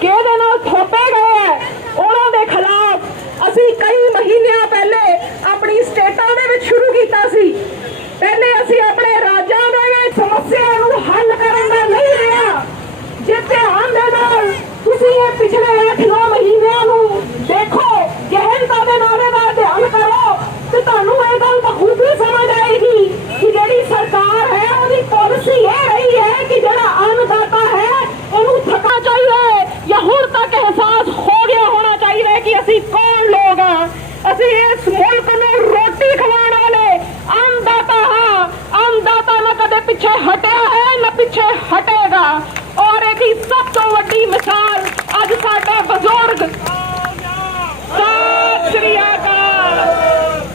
किहदे नाल थोपे गए है उन्हां दे खिलाफ असीं कई महीनों पहले अपनी स्टेटां दे विच शुरू कीता सी। पहले असीं अपने राज्यां दे विच समस्या नूं हल करन दा नहीं रहा जे ध्यान दे नाल तुसीं ये पिछले 8-9 महीनों नूं देखो, गहनता दे नाल दा ध्यान करो ते तुहानूं इह गल बखूबी समझ आएगी कि जिहड़ी सरकार है उहदी पॉलिसी ये रही है कि जिहड़ा अन्नदाता है उहनूं थकना चाहिए या हुण तक एहसास हो गया होना चाहिए कि असीं कौन लोग हाँ। असीं इस मुल्क नूं रोटी खवाउण वाले अन्नदाता हाँ। अन्नदाता ना कदे पिछे हटिया है ना पिछे हटेगा। और इसकी सब तो वड्डी मिसाल अज साडे बजुर्ग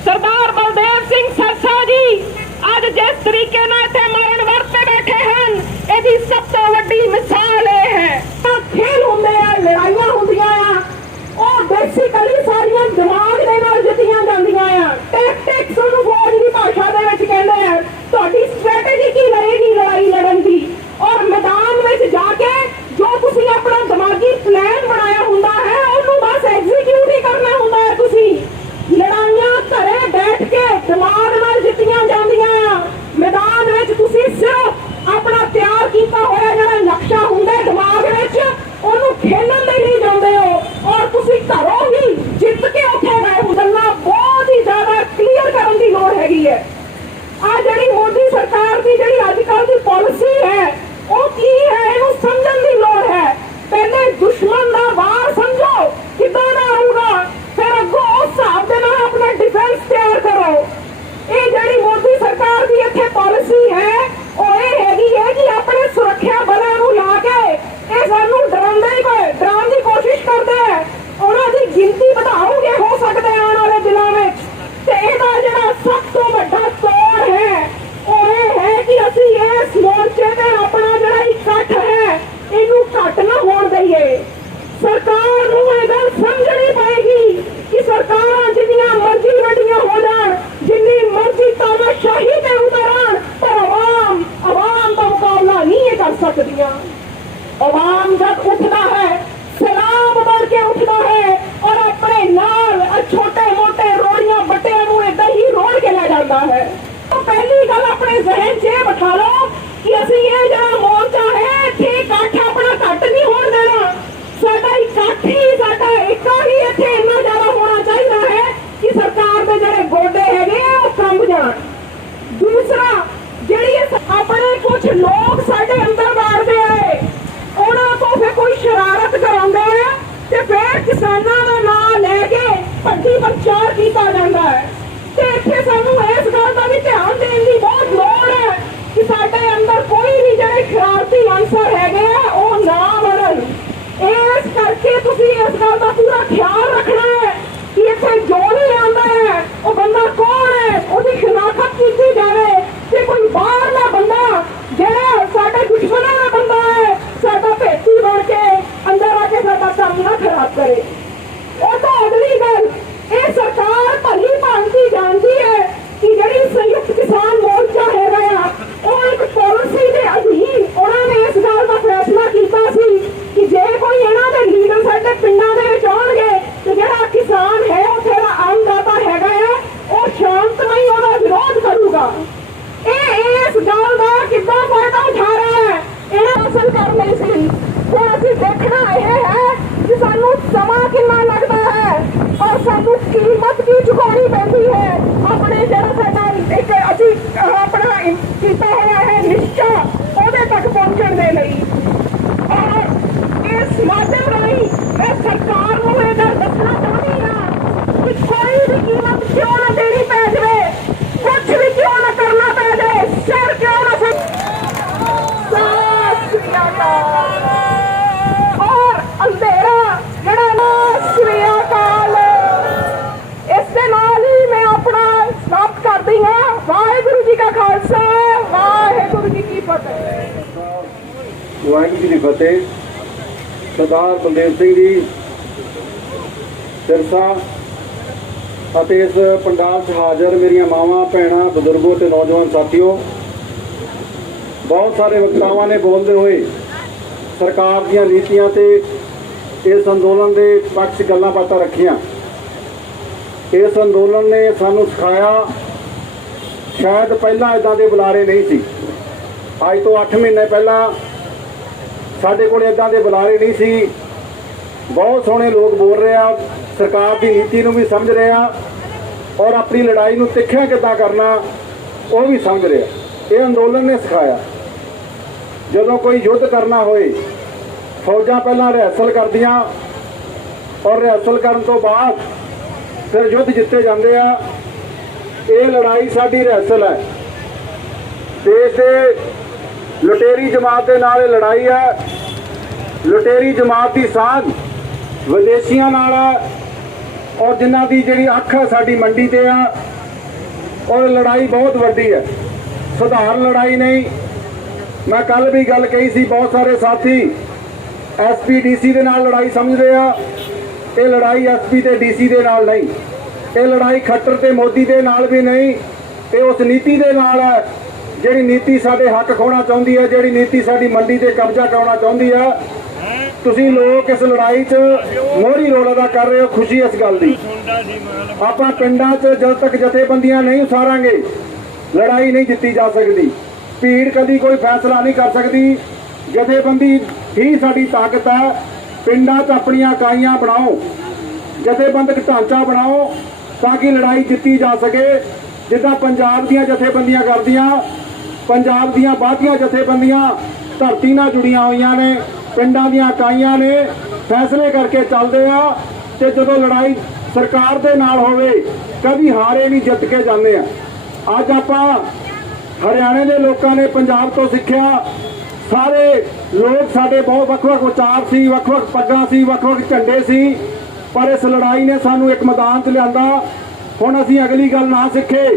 सरदार बलदेव सिंह सरसा जी अज जिस तरीके नाल इत्थे मरण वरते बैठे हैं, इसकी सब तो वड्डी मिसाल यह है। खेल होंदे आ, लड़ाइयां होंदियां आ, और बेसिकली सारियां दिमाग दे नाल जित्तियां जांदियां आ। टैक्टिक्स नूं फौज दी भाषा दे विच कहंदे आ। तुहाडी स्ट्रैटेजी की रहेगी लड़ाई लड़न दी, और मैदान में जाके जो तुसीं अपना दिमागी प्लान बनाया हुंदा है उहनूं बस एग्जीक्यूट ही करना हुंदा है। तुसीं लड़ाइयां घरे बैठ के दिमाग नाल जित्तियां जांदियां, मैदान में तुसीं सिर्फ अपना तैयार कीता होया जिहड़ा नक्शा हुंदा दिमाग विच उहनूं खेलण लई नहीं जांदे हो, और तुसीं घरों ही जित के उत्थे गए हो। गल्लां बहुत ही ज्यादा क्लीयर करन दी लोड़ हैगी है। आ जिहड़ी मोदी सरकार की जिहड़ी अजकल की पॉलिसी है वो की है, इहनूं समझण दी लोड़ है। पहले दुश्मन दा वार समझो किदां दा आऊगा, फिर अगों उस हिसाब दे नाल अपना डिफेंस तैयार करो। ये जिहड़ी मोदी सरकार की इत्थे पॉलिसी है वो ये हैगी है कि अपने सुरक्षा बलों नूं ला के ये सानूं डराउण दी कोशिश करदे है। उहनां दी गिनती बढ़ाओगे हो सकदे आउण वाले दिनां विच, ते इहदा जिहड़ा सब तो वड्डा तोड़ है वो ये है कि असीं इस मोर्चे ते अपना जिहड़ा इकट्ठ है इहनूं घट ना होण दईए। सरकार नूं इह गल समझणी पएगी कि सरकारां जिन्नियां मर्जी वड्डियां हो जाण, जिन्नी मर्जी तानाशाही ते उतरन, पर अवाम दा मुकाबला नहीं कर सकदियां। अवाम जब उठदा है सलाम बन के उठदा है और अपने नाल छोटे मोटे रोड़ियां बट्टियां नूं इदां ही रोड़ के ले जांदा है। तो पहली गल अपने जहन च बिठा लो कि असीं ये जिहड़ा मोर्चा है इत्थे इकट्ठ अपना घट नहीं होण देना। साडा इकट्ठ ही साडा एका ही इत्थे इन्ना ज्यादा होना चाहिदा है कि सरकार दे जिहड़े गोडे हैगे वो कंब जाण। दूसरा जिहड़ी अपने कुछ लोग साडे अंदर वाड़दे आए उहनां तो फिर कोई शरारत कराउंदे आ ते फिर किसानां दा नाम लैके भट्टी प्रचार कीता जांदा है। ते इत्थे सानूं इस गल दा भी ध्यान देण दी बहुत लोड़ है कि साडे अंदर कोई भी जिहड़े शरारती अंसर हैगे आ वो ना वड़न। इस करके तुसीं इस गल दा पूरा ख्याल रखना है कि इत्थे जो भी आंदा है वो बंदा कौन है, उसकी शिनाख्त कीती जावे ते कोई बाहरला बंदा जिहड़ा साडे दुश्मनां दा बंदा है साडा भेती बन के अंदर आके साडा काम ना खराब करे। वो तो अगली गल ये सरकार भली भांति जानती है कि जिहड़ी संयुक्त किसान मोर्चा है वो एक पॉलिसी के अधीन उन्होंने इस गल का फैसला किया कि जे कोई इन्हां दे लीडर साडे पिंडां दे विच आउणगे ते जिहड़ा किसान है उत्थे दा अन्नदाता हैगा है वो शांतमई उहदा विरोध करूगा। इस गल का कितना फायदा उठा रहा है इन्हें हासिल करने से। हुण असीं देखना यह है कि सानूं समा कितना लगता है और सानूं कीमत की चुकानी पैंदी है अपने जिहड़ा साडा एक असीं अपना कीता होया है निश्चा उहदे तक पहुंचण दे लई। और इस माध्यम राहीं मैं सरकार नूं इह गल दसना चाहुंदी हां कि कोई भी कीमत क्यों ना देनी पै जावे, कुछ भी क्यों ना करना पै जाए, सिर क्यों ना और अंधेरा इसके नाल ही मैं अपना समाप्त करती हाँ। वाहिगुरू जी का खालसा, वाहिगुरू जी की फतेह। वाहिगुरू जी की फतेह। सरदार बलदेव सिंह जी सिरसा ਅਤੇ इस पंडाल च हाजिर मेरिया मावां भैणां बजुर्गों ते नौजवान साथियों, बहुत सारे वक्तावां ने बोलते हुए सरकार दीयां नीतियां ते इस अंदोलन के पक्ष गल्लां बातां रखियां। इस अंदोलन ने सानू सिखाया, शायद पहला इदां दे बुलारे नहीं सी। अज तो 8 महीने पहला साडे कोल इदां दे बुलारे नहीं सी। बहुत सोहणे लोग बोल रहे आ, सरकार की नीति नूं भी समझ रहे आ और अपनी लड़ाई नूं तिखिया किद्दां करना वो भी समझ रहे आ। ये अंदोलन ने सिखाया। जदों कोई युद्ध करना होए, फौजां पहलां रिहर्सल करदियां और रिहर्सल करन तो बाद फिर युद्ध जिते जाते आ। ये लड़ाई साडी रिहर्सल है। देश के लुटेरी जमात के नाल लड़ाई है। लुटेरी जमात की साझ विदेशियों नाल और जिन्हां दी जिहड़ी अख है साडी मंडी ते आ। और लड़ाई बहुत वड्डी है, साधारण लड़ाई नहीं। मैं कल भी गल कही सी, बहुत सारे साथी SP-DC दे नाल लड़ाई समझते आ। ये लड़ाई SP ते DC दे नाल नहीं। ये लड़ाई खट्टर ते मोदी दे नाल भी नहीं। ये उस नीति दे नाल है जिहड़ी नीति साडे हक खोना चाहुंदी है, जिहड़ी नीति साडी मंडी ते कब्जा कराउणा चाहुंदी है। तुसीं लोग इस लड़ाई च मोहरी रोल अदा कर रहे हो। खुशी इस गल दी। आपां पिंडां च जद तक जथेबंदियां नहीं उसारांगे लड़ाई नहीं जित्ती जा सकती। भीड़ कभी कोई फैसला नहीं कर सकती। जथेबंदी ही साडी ताकत है। पिंडां च अपनियां इकाइयां बनाओ, जथेबंदक ढांचा बनाओ ताकि लड़ाई जित्ती जा सके। जिद्दां पंजाब दीयां जथेबंदियां करदियां, पंजाब दीयां बाकीयां जथेबंदियां धरती नाल जुड़ियां होईयां ने, पिंडां दीयां इकाइयां ने फैसले करके चलदे आ। ते जदों लड़ाई सरकार दे नाल होवे कभी हारे नहीं, जित के जांदे आ। अज आपां हरियाणे के लोगों ने पंजाब तो सीखिया। सारे लोग साडे बहुत वख-वख उचार सी, वख-वख पग्गां सी, वख-वख झंडे सी, पर इस लड़ाई ने सानू एक मैदान च लिआंदा। हुण असीं अगली गल ना सीखे।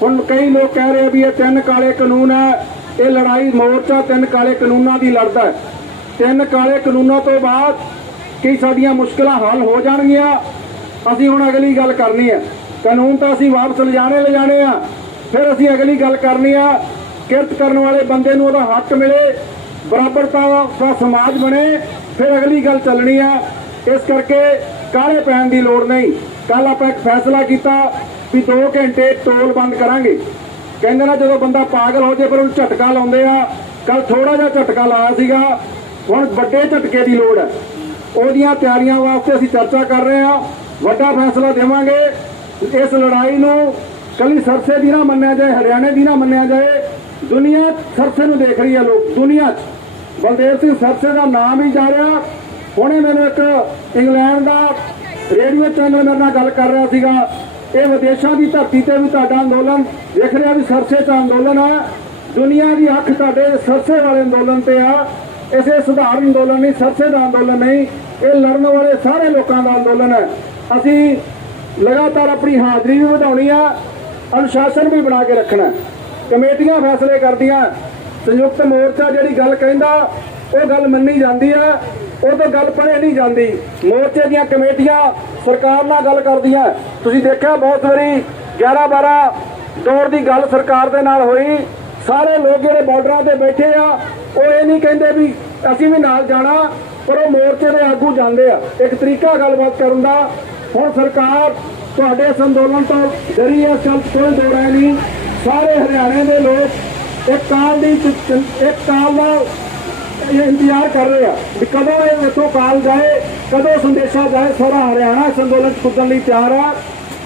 हुण कई लोग कह रहे भी ये 3 काले कानून है। ये लड़ाई मोर्चा 3 काले कानूनों की लड़दा है। 3 काले कानूनों तो बाद कई साडियां मुश्किलां हल हो जाणगियां। असीं हुण अगली गल करनी है। कानून तो असीं वापस ले जाने आ। फिर असीं अगली गल करनी आ, किरत करने वाले बंदे नूं उहदा हक मिले, बराबरता का समाज बने, फिर अगली गल चलनी आ। इस करके काले पैण की लोड़ नहीं। कल आपां एक फैसला किया भी 2 घंटे टोल बंद करांगे। कहंदे ना जदों बंदा पागल हो जाए फिर उहनूं झटका लाउंदे आ। कल थोड़ा जिहा झटका लाया सीगा, हुण वड्डे झटके की लोड़ है। उहदियां तैयारियां वास्ते असीं चर्चा कर रहे हां। वड्डा फैसला देवांगे। इस लड़ाई नूं कली सरसे की ना मन्निया जाए, हरियाणे की ना मन्निया जाए। दुनिया सरसे नूं देख रही है। लोग दुनिया बलदेव सिंह सरसे का नाम ही जा रहा। हुणे मैनूं एक इंग्लैंड का रेडियो चैनल मेरे नाल गल कर रहा सीगा, ये विदेशों की धरती ते भी तुहाडा अंदोलन देख रहा भी सरसे च अंदोलन है। दुनिया की अख तुहाडे सरसे वाले अंदोलन ते आ। इसे सुधारण अंदोलन नहीं, सरसे का अंदोलन नहीं, ये लड़न वाले सारे लोगों का अंदोलन है। असीं लगातार अपनी हाज़री भी बढ़ाउणी आ, अनुशासन भी बना के रखना। कमेटियां फैसले करदियां, संयुक्त मोर्चा जिहड़ी गल कहंदा वो गल मन्नी जाती है, वो तो गल पढ़े नहीं जाती। मोर्चे दीयां कमेटियां सरकार नाल गल करदियां। तुसीं देखिया बहुत बारी 11-12 दौर की गल सरकार दे नाल होई। सारे लोग जिहड़े बॉर्डरां ते बैठे आ वो ये नहीं कहंदे भी असीं भी नाल जाना, पर वो मोर्चे दे आगू जांदे आ। एक तरीका गलबात करन दा। हुण सरकार तुहाडे इस अंदोलन तो डरी है, इस गल कोई दो राय नहीं। सारे हरियाणे के लोग एक काल का इंतजार कर रहे हैं भी कदों इतों काल जाए, कदों संदेशा जाए। सारा हरियाणा इस अंदोलन कुदन लई तैयार है।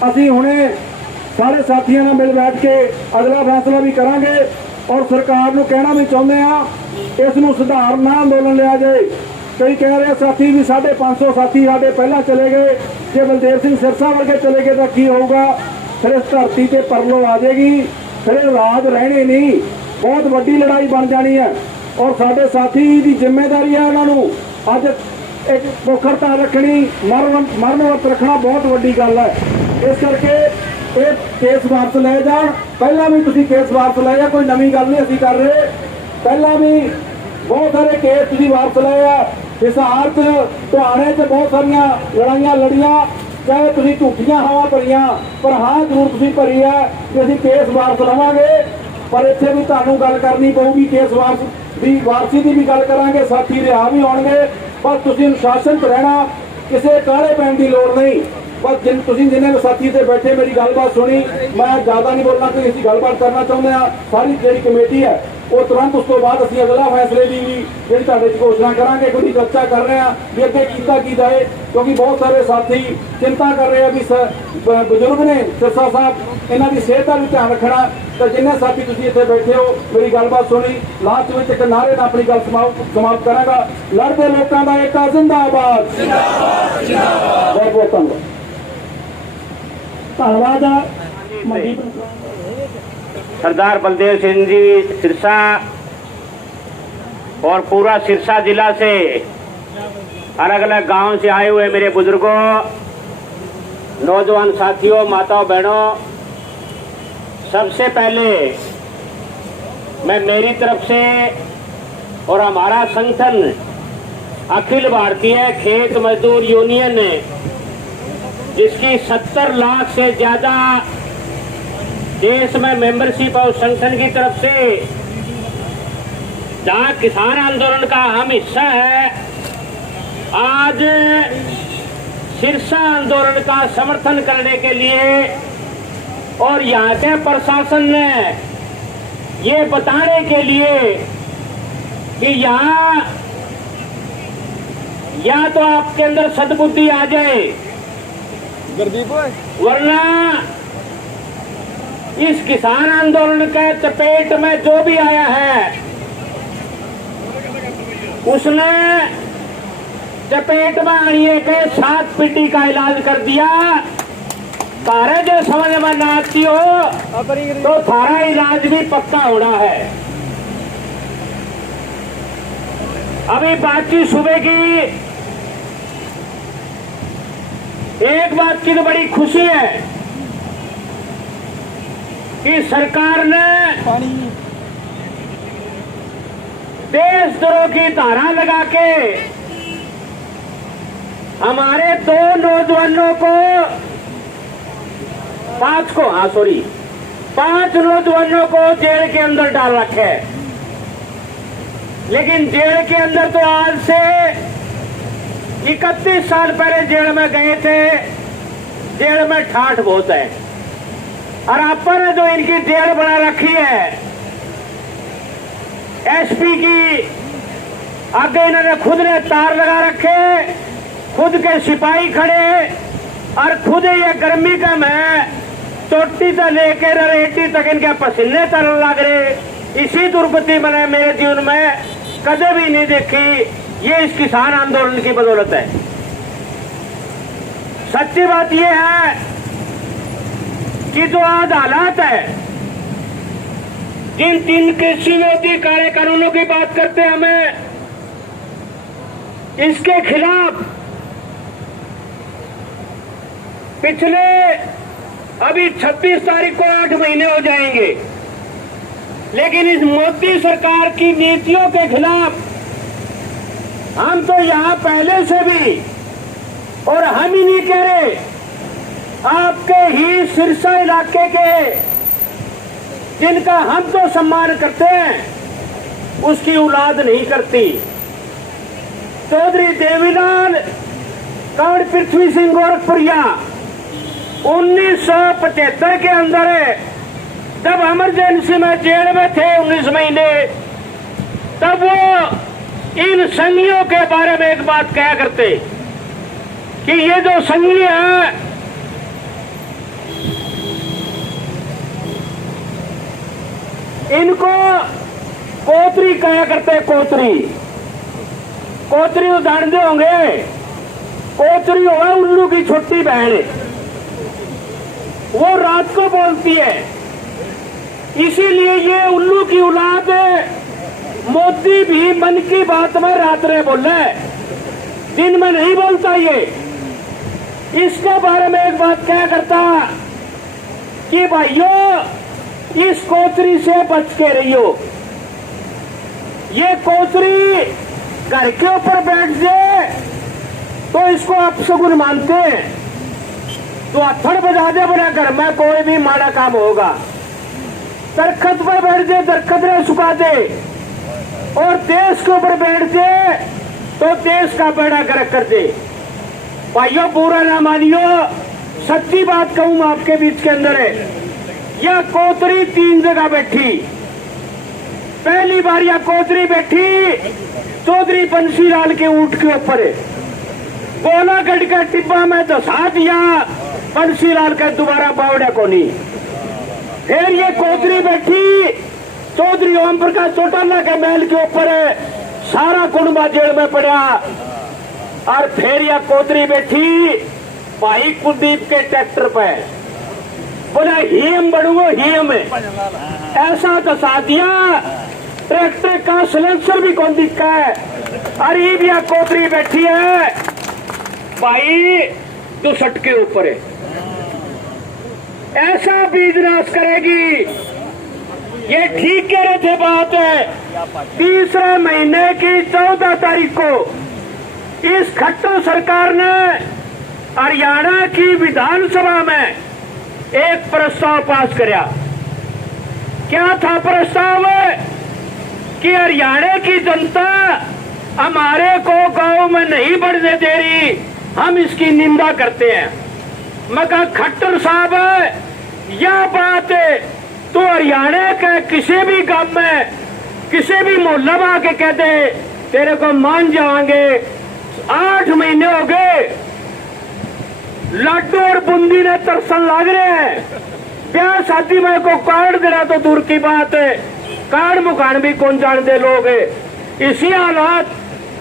असीं हुणे सारे साथियों ने मिल बैठ के अगला फैसला भी करांगे और सरकार नूं कहना भी चाहुंदे आ इस नूं सुधार ना अंदोलन लिया जाए। कई कह रहे साथी भी 550 साथी साडे पहला चले गए, जे बलदेव सिंह सिरसा वर्गे चले गए तो की होगा। फिर इस धरती ते परलो आ जाएगी, फिर राज रहने नहीं, बहुत वड्डी लड़ाई बन जानी है। और साडे साथी की जिम्मेदारी है उन्होंने अज एक पोखरता रखनी, मरण वर्त रखना बहुत वड्डी गल है। इस करके ये केस वापस ले जाओ। पहला भी तुसीं केस वापस ले जा, कोई नवीं गल नहीं असीं कर रहे। पहला भी बहुत सारे केस तुसीं वापस ले आ। हिसार ढाणे च बहुत सारिया लड़ाइयां लड़ियां, चाहे तुसीं झूठियां हवा भरियां, पर हाँ जरूर तुसीं भरी है कि असीं केस वापस लवांगे। पर इत्थे भी तुहानूं गल करनी पऊगी, केस वापस भी वापसी की भी गल करांगे, साथी रिहा भी होणगे। बस तुसीं अनुशासन च रहना, किसी काले पैण की लोड़ नहीं। बस जिन्हें विसाखी से बैठे मेरी गलबात सुनी, मैं ज़्यादा नहीं बोलना कि ਅਸੀਂ गलबात करना चाਹੁੰਦੇ ਹਾਂ। सारी ਜਿਹੜੀ कमेटी है वो तुरंत उस तो बाद ਅਸੀਂ अगला फैसले की भी ਜਿਹੜੀ ਤੁਹਾਡੇ 'ਚ घोषणा करांगे, कुछ चर्चा कर रहे हैं भी ਅੱਗੇ ਕੀਤਾ ਕੀ ਜਾਏ, क्योंकि बहुत सारे साथी चिंता कर रहे हैं भी बुजुर्ग ने सिरसा साहब इन्हों की सेहत का भी ध्यान रखना। तो जिन्हें साथी तुसीं इत्थे बैठे हो मेरी गलबात सुनी, लास्ट में एक नारे नाल अपनी गल समाप्त करांगा। लड़दे लोकां दा एकता जिंदाबाद। बहुत बहुत धन्यवाद। सरदार बलदेव सिंह जी सिरसा और पूरा सिरसा जिला से अलग अलग गांव से आए हुए मेरे बुजुर्गों, नौजवान साथियों, माताओं बहनों, सबसे पहले मैं मेरी तरफ से और हमारा संगठन अखिल भारतीय खेत मजदूर यूनियन जिसकी 70 लाख से ज्यादा देश में मेंबरशिप और संगठन की तरफ से जहां किसान आंदोलन का अहम हिस्सा है, आज सिरसा आंदोलन का समर्थन करने के लिए और यहाँ के प्रशासन ने ये बताने के लिए कि यहाँ या तो आपके अंदर सद्बुद्धि आ जाए, वरना इस किसान आंदोलन के चपेट में जो भी आया है उसने चपेट में आने के 7 पीटी का इलाज कर दिया। तारे जो समझ में ना आती हो तो थारा इलाज भी पक्का होना है। अभी बातचीत सुबह की एक बात की तो बड़ी खुशी है कि सरकार ने देशद्रोह की धारा लगा के हमारे 2 नौजवानों को 5 नौजवानों को जेल के अंदर डाल रखे है। लेकिन जेल के अंदर तो आज से 31 साल पहले जेल में गए थे। जेल में ठाठ बहुत है और अपन ने जो इनकी जेल बना रखी है एसपी की, आगे इन्होंने खुद ने तार लगा रखे, खुद के सिपाही खड़े और खुद ये गर्मी का मैं चोटी से लेकर रेटी तक इनके पसीने तरन लग रहे। इसी दुर्गति मैंने मेरे जीवन में कदे भी नहीं देखी। ये इस किसान आंदोलन की बदौलत है। सच्ची बात यह है कि जो आज हालात है, जिन 3 कृषि विरोधी काले कानूनों की बात करते हैं हमें, इसके खिलाफ पिछले अभी 26 तारीख को 8 महीने हो जाएंगे, लेकिन इस मोदी सरकार की नीतियों के खिलाफ हम तो यहां पहले से भी, और हम ही नहीं कह रहे, आपके ही सिरसा इलाके के जिनका हम तो सम्मान करते हैं उसकी औलाद नहीं करती। चौधरी देवीलाल, कंवर पृथ्वी सिंह गोरखपुरिया 1975 के अंदर जब इमरजेंसी में जेल में थे 19 महीने, तब वो इन संघियों के बारे में एक बात कहा करते कि ये जो संघी है इनको कोतरी कहा करते। कोतरी तो जानते होंगे, कोतरी होगा उल्लू की छोटी बहन, वो रात को बोलती है। इसीलिए ये उल्लू की औलाद मोदी भी मन की बात में रात में बोले, दिन में नहीं बोलता। ये इसके बारे में एक बात क्या करता कि भाइयों इस कोतरी से बच के रहियो। ये कोतरी घर के ऊपर बैठ जाए तो इसको अपशगुन मानते हैं, तो अथड़ बजा दे बोला घर में कोई भी माड़ा काम होगा। दरख्त पर बैठ जाए, दरख्त ने सुखा दे, और देश के ऊपर बैठ जाए तो देश का बेड़ा गर्क कर दे। भाइयों बुरा ना मानियो, सच्ची बात कहूं मैं आपके बीच के अंदर है, यह कोतरी 3 जगह बैठी। पहली बार यह कोतरी बैठी चौधरी बंसीलाल के ऊंट के ऊपर, गोलागढ़ का टिब्बा में धसा दिया बंसीलाल का दोबारा बावड़ा को नहीं। फिर ये कोतरी बैठी चौधरी ओम प्रकाश चौटाला के महल के ऊपर, सारा कुंबा जेल में पड़ा। और फिर यह कोतरी बैठी भाई कुलदीप के ट्रैक्टर पे, बोला हीम बढ़ो हीम, ऐसा दसा दिया ट्रैक्टर का सिलेंसर भी कौन दिखा है। अरे भी यह कोतरी बैठी है भाई 62 के ऊपर है, ऐसा बीज नाश करेगी। ये ठीक कह रहे थे बात है। तीसरे महीने की 14 तारीख को इस खट्टर सरकार ने हरियाणा की विधानसभा में एक प्रस्ताव पास किया। क्या था प्रस्ताव? कि हरियाणा की जनता हमारे को गांव में नहीं बढ़ने दे रही, हम इसकी निंदा करते हैं। मैं कहा खट्टर साहब यह बात तो हरियाणा के किसी भी गांव में किसी भी मोहल्ला में आके कह दे तेरे को मान जाएंगे। 8 महीने हो गए, लड्डू और बूंदी ने तरसन लाग रहे हैं। ब्याह शादी में को कार्ड देना तो दूर की बात है, कार्ड मुकान भी कौन जान दे लोग। इसी हालात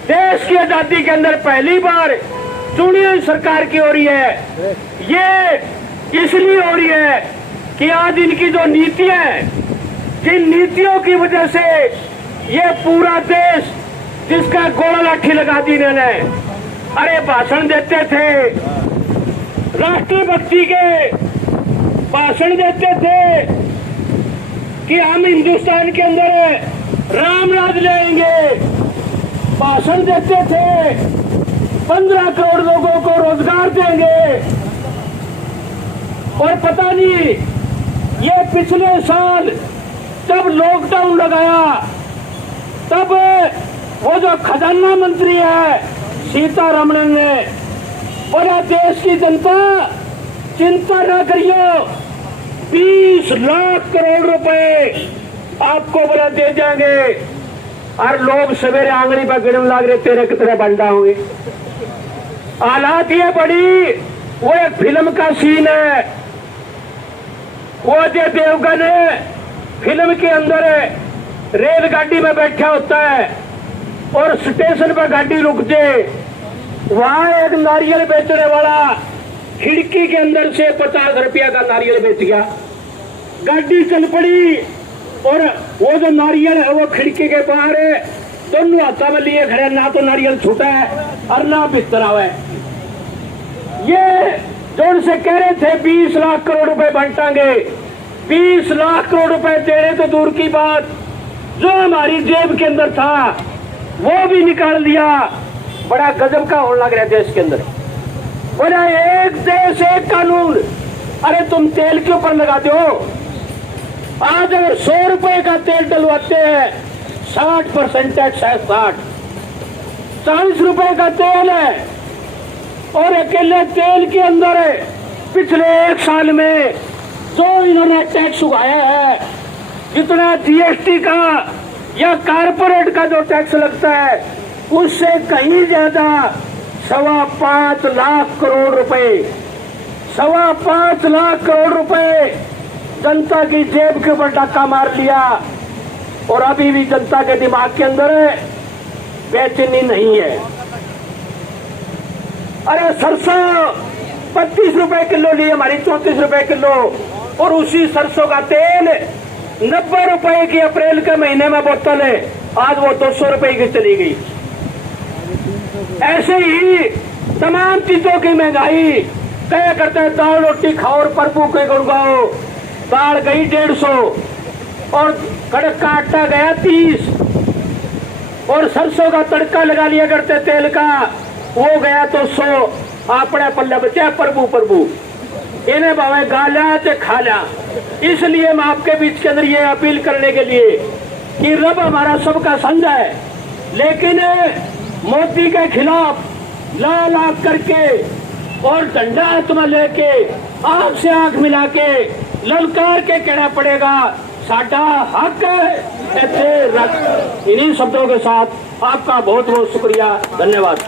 देश की आजादी के अंदर पहली बार चुनी हुई सरकार की हो रही है। ये इसलिए हो रही है कि आज इनकी जो नीतियां हैं, जिन नीतियों की वजह से ये पूरा देश जिसका गोला लाठी लगा दी इन्होंने। अरे भाषण देते थे, राष्ट्रभक्ति के भाषण देते थे कि हम हिंदुस्तान के अंदर राम राज लाएंगे, भाषण देते थे 15 करोड़ लोगों को रोजगार देंगे। और पता नहीं ये पिछले साल जब लॉकडाउन लगाया तब वो जो खजाना मंत्री है सीतारमण ने बोला देश की जनता चिंता न करियो, 20 लाख करोड़ रुपए आपको बोला दे जाएंगे। और लोग सवेरे आंगनी पर गिरने लग रहे तेरे कितने बंडा होंगे। हालात ये बड़ी वो एक फिल्म का सीन है। वो अजय देवगन फिल्म के अंदर रेलगाड़ी में बैठा होता है और स्टेशन पर गाड़ी रुक जाए, वहां एक नारियल बेचने वाला खिड़की के अंदर से 50 रुपया का नारियल बेच गया। गाड़ी चल पड़ी और वो जो नारियल है वो खिड़की के बाहर दोनों हाथों में लिए खड़े, ना तो नारियल छूटा है और ना भीतर आवा है। ये जो उनसे कह रहे थे 20 लाख करोड़ रुपए बांटांगे, 20 लाख करोड़ रुपए देने तो दूर की बात, जो हमारी जेब के अंदर था वो भी निकाल दिया। बड़ा गजब का होने लग रहा है देश के अंदर। बोला एक देश एक कानून। अरे तुम तेल के ऊपर लगा दो, आज अगर 100 रुपए का तेल डलवाते हैं 60% टैक्स है, 40 रुपए का तेल है। और अकेले तेल के अंदर पिछले 1 साल में जो इन्होंने टैक्स उगाया है, जितना जीएसटी का या कारपोरेट का जो टैक्स लगता है उससे कहीं ज्यादा 5.25 लाख करोड़ रुपए, 5.25 लाख करोड़ रुपए जनता की जेब के ऊपर डाका मार लिया। और अभी भी जनता के दिमाग के अंदर बेचैनी नहीं है। अरे सरसों 32 रुपए किलो ली हमारी, 34 रुपए किलो, और उसी सरसों का तेल 90 रुपए की अप्रैल के महीने में बोतल है, आज वो 200 रुपए की चली गई। ऐसे ही तमाम चीजों की महंगाई। कह करते हैं दाल रोटी खाओ और प्रभु के गुण गाओ। दाल गई 150 और कड़क का आटा गया 30 और सरसों का तड़का लगा लिया करते तेल का, वो गया तो 100। अपने पल्ले बचा प्रभु प्रभु, इन्हें भावे गाला ते खाला। इसलिए मैं आपके बीच के अंदर ये अपील करने के लिए कि रब हमारा सबका संग है, लेकिन मोदी के खिलाफ लाल आग करके और झंडा हाथ में लेके आंख से आंख मिला के ललकार के कहना पड़ेगा साडा हक है इत्थे रख। इन्हीं शब्दों के साथ आपका बहुत बहुत शुक्रिया, धन्यवाद।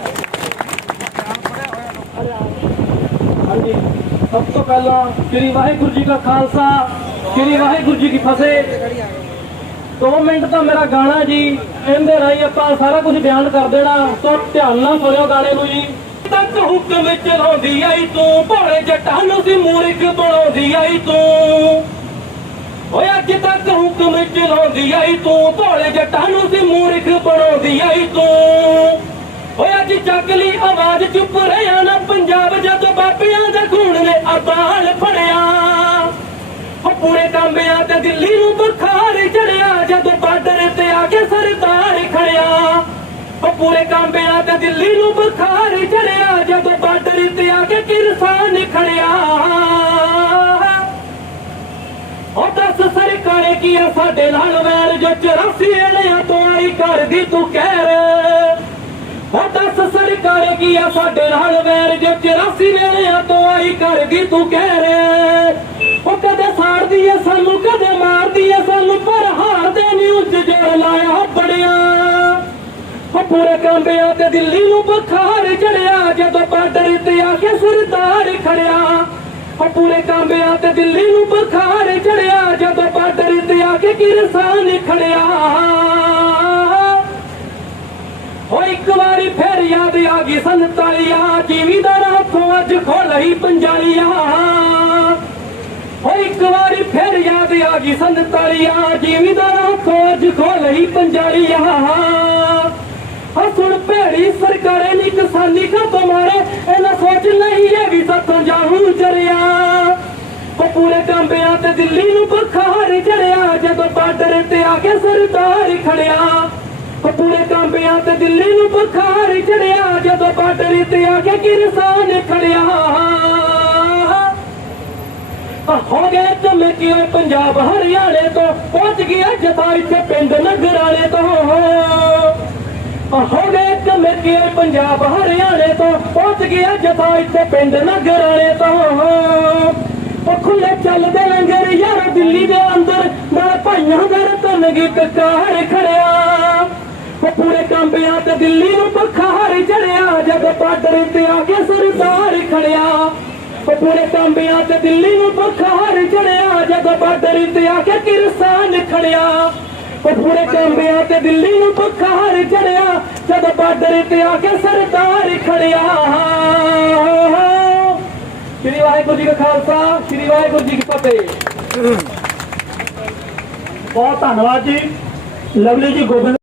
हाँ जी, सब तो पहला श्री वाहिगुरु जी का खालसा, श्री वाहिगुरु जी की फतेह। 2 मिनट तो मेरा गाना जी, इनके राही आप सारा कुछ बयान कर देना, तो ध्यान ना सुनियो गाने को जी। तक हुक्म चलाउंदी आई तू, भोले जट्टां नूं सी मूर्ख बनाउंदी आई तू। ओए अज तक हुक्म चलाउंदी आई तू, भोले जट्टां नूं सी मूर्ख बनाउंदी आई तू। ओए अज चकली आवाज चुप रहा ना पंजाब, जद बाबियां दे खून ने अबाल फड़िया। पूरे कांबिया ते दिल्ली नूं बुखार चढ़िया, जद बार्डर ते आके सरदार खड़िया। पूरे कांबिया ते दिल्ली नूं बुखार चढ़िया, जद बार्डर ते आके किरसान खड़िया। और दस सरकारें किया साडे नाल वैर, जो 84 एलियां तो आई कर दी तू कहर। और 10 सरकारें किया साडे नाल वैर, जो 84 एलियां तो आई कर दी तू कहर। ਉਹ ਕਦੇ ਸਾੜਦੀ ਐ ਸਾਨੂੰ, ਕਦੇ ਮਾਰਦੀ ਐ ਸਾਨੂੰ, ਪਰ ਹਾਰਦੇ ਨਹੀਂ ਉੱਚ ਜੋਰ ਲਾਇਆ ਬੜਿਆ। ਉਹ ਪੂਰੇ ਕਾਂਬਿਆਂ ਤੇ ਦਿੱਲੀ ਨੂੰ ਬੁਖਾਰ ਚੜਿਆ, ਜਦੋਂ ਬਾਰਡਰ ਤੇ ਆ ਕੇ ਸਰਦਾਰ ਖੜਿਆ। ਉਹ ਪੂਰੇ ਕਾਂਬਿਆਂ ਤੇ ਦਿੱਲੀ ਨੂੰ ਬੁਖਾਰ ਚੜਿਆ, ਜਦੋਂ ਬਾਰਡਰ ਤੇ ਆ ਕੇ ਕਿਰਸਾਨ ਖੜਿਆ। ਉਹ ਇੱਕ ਵਾਰੀ ਫੇਰ ਯਾਦ ਆ ਗਈ 47, ਜ਼ਿਮੀਂਦਾਰਾਂ ਹੱਥੋਂ ਅੱਜ ਖੋਲ੍ਹੀ ਪੰਜਾਲੀਆਂ। एक बार फिर याद आ गई 47, ਜ਼ਿਮੀਂਦਾਰਾਂ हथों अज खोलही पंजालिया। सुन भेड़ी सरकारें नी किसानी का तुम्हारे, इन्हें सोच नहीं है भी सतों जाहू चरिया। पूरे कांबिया ते दिल्ली नूं बुखार चढ़िया, जदों बार्डर ते आके सरदार खड़िया। पूरे कांबिया ते दिल्ली नूं बुखार चढ़िया, जदों बार्डर ते आके किरसान खड़िया। हो गए चमकी पंजाब हरियाणे तो, पहुंच गया जता इत्थे पिंड नगराणे तो। हो गए चमकी पंजाब हरियाणे तो, पहुंच गया जता इत्थे पिंड नगराणे तो। खुले चलदे लंगर यार दिल्ली दे अंदर, नाल भाइयां दे रतन गी ककार खड़िया। पूरे कांबिया ते दिल्ली नूं बुखार चढ़िया, जद बार्डर ते आके सरदार खड़िया। पूरे कांबिया ते दिल्ली नूं बुखार चढ़िया, जद बार्डर ते आके किरसान खड़िया। पूरे कांबिया ते दिल्ली नूं बुखार चढ़िया, जद बार्डर ते आके सरदार खड़िया। श्री वाहिगुरु जी का खालसा, श्री वाहिगुरु जी की फतेह। बहुत धन्यवाद जी, लवली जी गोबिंद।